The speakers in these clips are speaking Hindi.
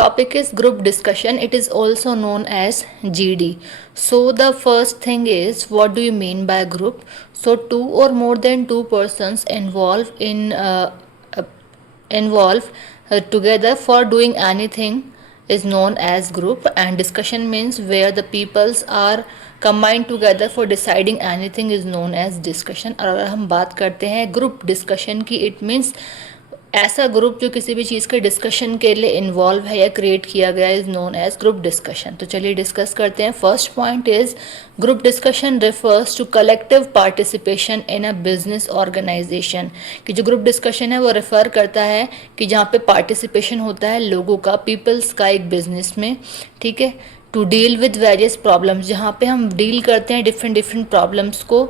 Topic is group discussion. It is also known as GD. So the first thing is, what do you mean by group? So two or more than two persons uh, involve together for doing anything is known as group, and discussion means where the peoples are combined together for deciding anything is known as discussion. और अगर हम बात करते हैं ग्रुप डिस्कशन की, इट मीन्स ऐसा ग्रुप जो किसी भी चीज़ के डिस्कशन के लिए इन्वॉल्व है या क्रिएट किया गया is known as group discussion. तो चलिए डिस्कस करते हैं। First point is group discussion refers to collective participation in a business organization. कि जो ग्रुप डिस्कशन है वो रेफर करता है कि जहाँ पे पार्टिसिपेशन होता है लोगों का, पीपल्स का एक बिजनेस में, ठीक है। To deal with various problems, जहाँ पे हम डील करते हैं डिफरेंट प्रॉब्लम्स को।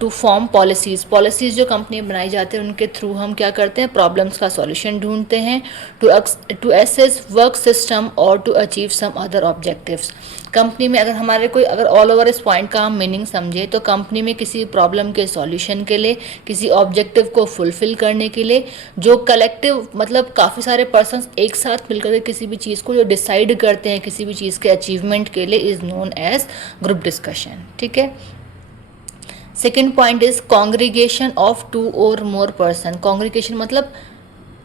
टू फॉर्म पॉलिसीज़ जो कंपनी बनाई जाती है उनके थ्रू हम क्या करते हैं, प्रॉब्लम्स का सॉल्यूशन ढूंढते हैं। टू एसेस वर्क सिस्टम और to achieve some other objectives. Company में अगर ऑल ओवर इस पॉइंट का हम मीनिंग समझे तो कंपनी में किसी प्रॉब्लम के सॉल्यूशन के लिए, किसी ऑब्जेक्टिव को फुलफिल करने के लिए जो कलेक्टिव मतलब काफ़ी सारे पर्सन्स एक साथ मिलकर के किसी भी चीज़ को जो डिसाइड करते हैं किसी भी चीज़ के अचीवमेंट के लिए is known as group discussion, ठीक है। Second point is congregation of two और मोर पर्सन। कॉन्ग्रीगेशन मतलब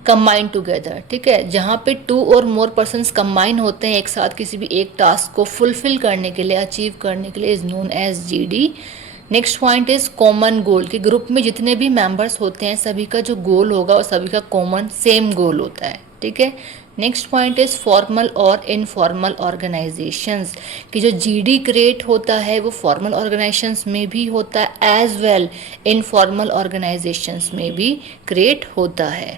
कंबाइन टुगेदर, ठीक है। जहाँ पे टू और मोर पर्सन्स कंबाइन होते हैं एक साथ किसी भी एक टास्क को फुलफिल करने के लिए, अचीव करने के लिए is known as GD. Next point is common goal. कि ग्रुप में जितने भी मेंबर्स होते हैं सभी का जो गोल होगा वो सभी का कॉमन सेम गोल होता है, ठीक है। नेक्स्ट पॉइंट इज फॉर्मल और इनफॉर्मल ऑर्गेनाइजेशंस। कि जो जीडी क्रिएट होता है वो फॉर्मल ऑर्गेनाइजेशंस में भी होता है एज वेल इनफॉर्मल ऑर्गेनाइजेशंस में भी क्रिएट होता है।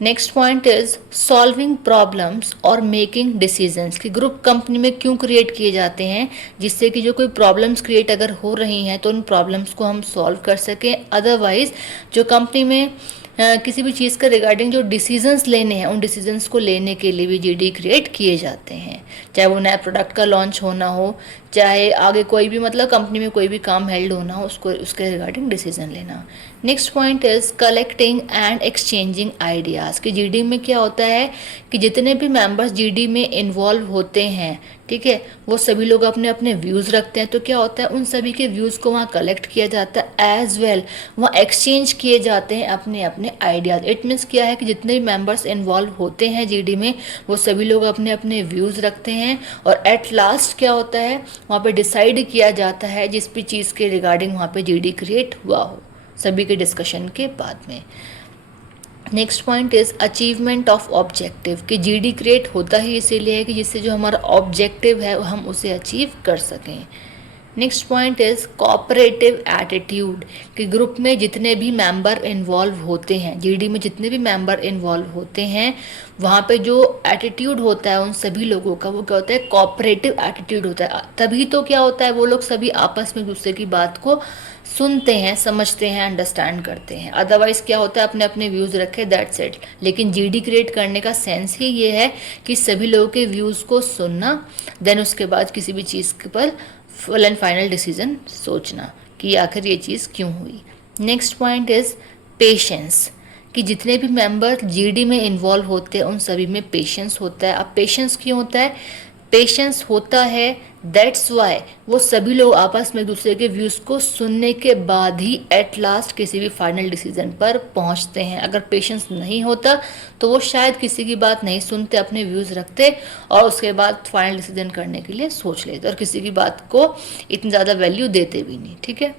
Next point is solving problems और मेकिंग डिसीजंस। कि ग्रुप कंपनी में क्यों क्रिएट किए जाते हैं, जिससे कि जो कोई प्रॉब्लम्स क्रिएट अगर हो रही हैं तो उन प्रॉब्लम्स को हम सॉल्व कर सकें। अदरवाइज जो कंपनी में किसी भी चीज़ के रिगार्डिंग जो डिसीजंस लेने हैं उन डिसीजंस को लेने के लिए भी जीडी क्रिएट किए जाते हैं। चाहे वो नया प्रोडक्ट का लॉन्च होना हो, चाहे आगे कोई भी मतलब कंपनी में कोई भी काम हेल्ड होना हो, उसको उसके रिगार्डिंग डिसीजन लेना। Next point is collecting and exchanging ideas. कि जीडी में क्या होता है कि जितने भी मेंबर्स जीडी में इन्वॉल्व होते हैं, ठीक है, वो सभी लोग अपने अपने व्यूज़ रखते हैं। तो क्या होता है उन सभी के व्यूज़ को वहाँ कलेक्ट किया जाता है एज वेल वहाँ एक्सचेंज किए जाते हैं अपने अपने आइडियाज़। इट मीन्स क्या है कि जितने भी मेंबर्स इन्वॉल्व होते हैं जीडी में वो सभी लोग अपने अपने व्यूज़ रखते हैं और एट लास्ट क्या होता है वहाँ पे डिसाइड किया जाता है जिस भी चीज़ के रिगार्डिंग वहाँ पे जीडी क्रिएट हुआ हो सभी के डिस्कशन के बाद में। Next point is achievement of objective. कि जीडी क्रिएट होता ही इसीलिए है कि जिससे जो हमारा ऑब्जेक्टिव है हम उसे अचीव कर सकें। Next point is cooperative attitude. कि ग्रुप में जितने भी मेंबर इन्वॉल्व होते हैं, जीडी में जितने भी मेंबर इन्वॉल्व होते हैं वहाँ पे जो एटीट्यूड होता है उन सभी लोगों का वो क्या होता है, कोऑपरेटिव एटीट्यूड होता है। तभी तो क्या होता है वो लोग सभी आपस में दूसरे की बात को सुनते हैं, समझते हैं, अंडरस्टैंड करते हैं। अदरवाइज क्या होता है अपने अपने व्यूज़ रखे, दैट्स इट। लेकिन जीडी क्रिएट करने का सेंस ही ये है कि सभी लोगों के व्यूज़ को सुनना, देन उसके बाद किसी भी चीज़ पर फुल एंड फाइनल डिसीजन सोचना कि आखिर ये चीज़ क्यों हुई। Next point is patience. कि जितने भी मेंबर जीडी में इन्वॉल्व होते हैं उन सभी में पेशेंस होता है। अब पेशेंस क्यों होता है, पेशेंस होता है दैट्स वाई वो सभी लोग आपस में एक दूसरे के व्यूज़ को सुनने के बाद ही एट लास्ट किसी भी फाइनल डिसीजन पर पहुंचते हैं। अगर पेशेंस नहीं होता तो वो शायद किसी की बात नहीं सुनते, अपने व्यूज़ रखते और उसके बाद फाइनल डिसीजन करने के लिए सोच लेते और किसी की बात को इतनी ज़्यादा वैल्यू देते भी नहीं, ठीक है।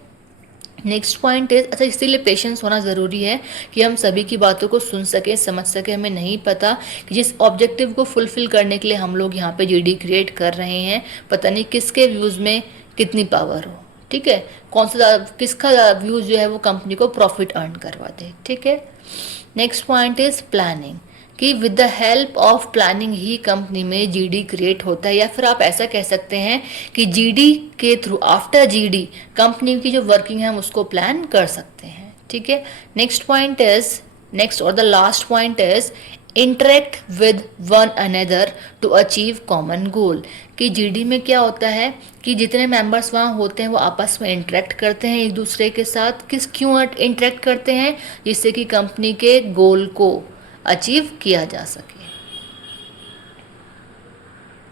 नेक्स्ट पॉइंट इज अच्छा इसीलिए पेशेंस होना ज़रूरी है कि हम सभी की बातों को सुन सकें, समझ सकें। हमें नहीं पता कि जिस ऑब्जेक्टिव को फुलफिल करने के लिए हम लोग यहाँ पे जीडी क्रिएट कर रहे हैं पता नहीं किसके व्यूज़ में कितनी पावर हो, ठीक है, कौन सा किसका व्यूज़ जो है वो कंपनी को प्रॉफिट अर्न करवा दे, ठीक है। Next point is planning. कि with the help of planning ही कंपनी में जीडी क्रिएट होता है, या फिर आप ऐसा कह सकते हैं कि जीडी के थ्रू आफ्टर जीडी कंपनी की जो वर्किंग है हम उसको प्लान कर सकते हैं, ठीक है। नेक्स्ट पॉइंट इज नेक्स्ट और the last point is interact with one another to achieve common goal. कि जीडी में क्या होता है कि जितने मेंबर्स वहाँ होते हैं वो आपस में इंटरेक्ट करते हैं एक दूसरे के साथ। क्यों इंटरेक्ट करते हैं, जिससे कि कंपनी के गोल को अचीव किया जा सके।